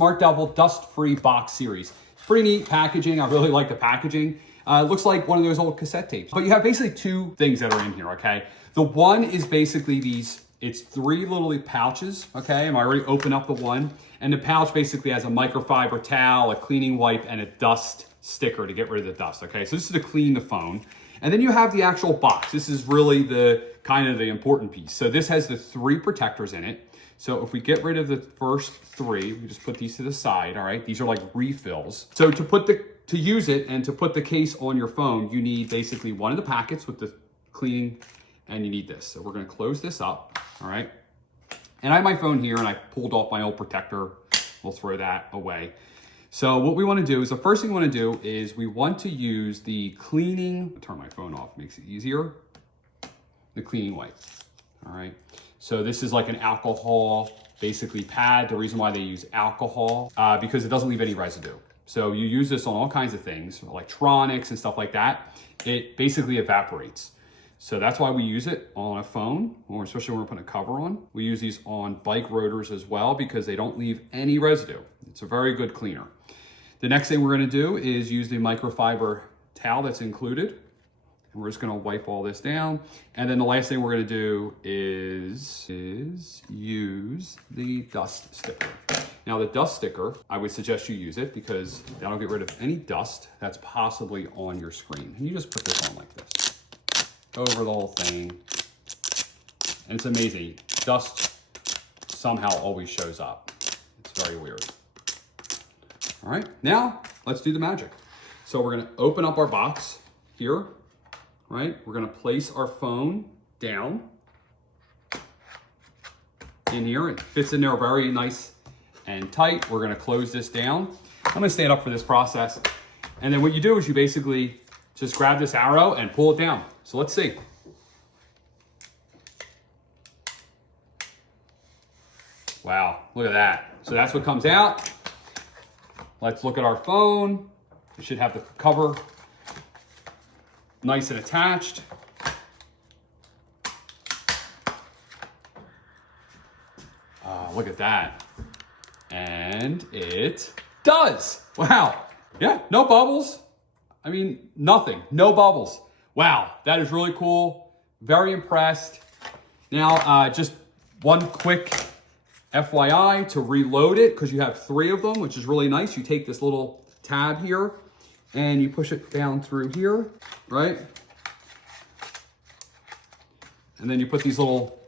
SMARTDEVIL dust-free box series. It's pretty neat packaging. I really like the packaging. It looks like one of those old cassette tapes. But you have basically two things that are in here, okay? The one is basically these, it's 3 little pouches, okay? And I already opened up the one. And the pouch basically has a microfiber towel, a cleaning wipe, and a dust sticker to get rid of the dust, okay? So this is to clean the phone. And then you have the actual box. This is really the kind of the important piece. So this has the 3 protectors in it. So if we get rid of the first 3, we just put these to the side, all right? These are like refills. So to use it and to put the case on your phone, you need basically one of the packets with the cleaning, and you need this. So we're gonna close this up, all right? And I have my phone here and I pulled off my old protector. We'll throw that away. So what we wanna do is, the first thing we wanna do is we want to use the cleaning, turn my phone off, makes it easier, the cleaning wipe, all right? So this is like an alcohol, basically pad. The reason why they use alcohol, because it doesn't leave any residue. So you use this on all kinds of things, electronics and stuff like that. It basically evaporates. So that's why we use it on a phone, or especially when we're putting a cover on. We use these on bike rotors as well because they don't leave any residue. It's a very good cleaner. The next thing we're gonna do is use the microfiber towel that's included. And we're just gonna wipe all this down. And then the last thing we're gonna do is use the dust sticker. Now the dust sticker, I would suggest you use it because that'll get rid of any dust that's possibly on your screen. And you just put this on like this, over the whole thing. And it's amazing, dust somehow always shows up. It's very weird. All right, now let's do the magic. So we're gonna open up our box here. Right, we're gonna place our phone down in here. It fits in there very nice and tight. We're gonna close this down. I'm gonna stand up for this process. And then what you do is you basically just grab this arrow and pull it down. So let's see. Wow, look at that. So that's what comes out. Let's look at our phone. It should have the cover nice and attached. Look at that. And it does. Wow. Yeah, no bubbles. I mean, nothing, no bubbles. Wow, that is really cool. Very impressed. Now, just one quick FYI to reload it, because you have 3 of them, which is really nice. You take this little tab here and you push it down through here, right? And then you put these little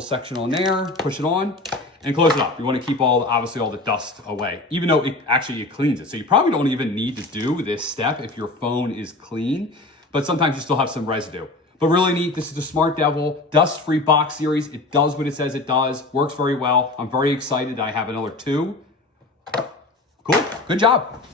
section on there, push it on, and close it up. You want to keep obviously all the dust away, even though it cleans it. So you probably don't even need to do this step if your phone is clean, but sometimes you still have some residue. But really neat. This is the SMARTDEVIL dust-free box series. It does what it says it does, works very well. I'm very excited. I have another 2. Cool, good job.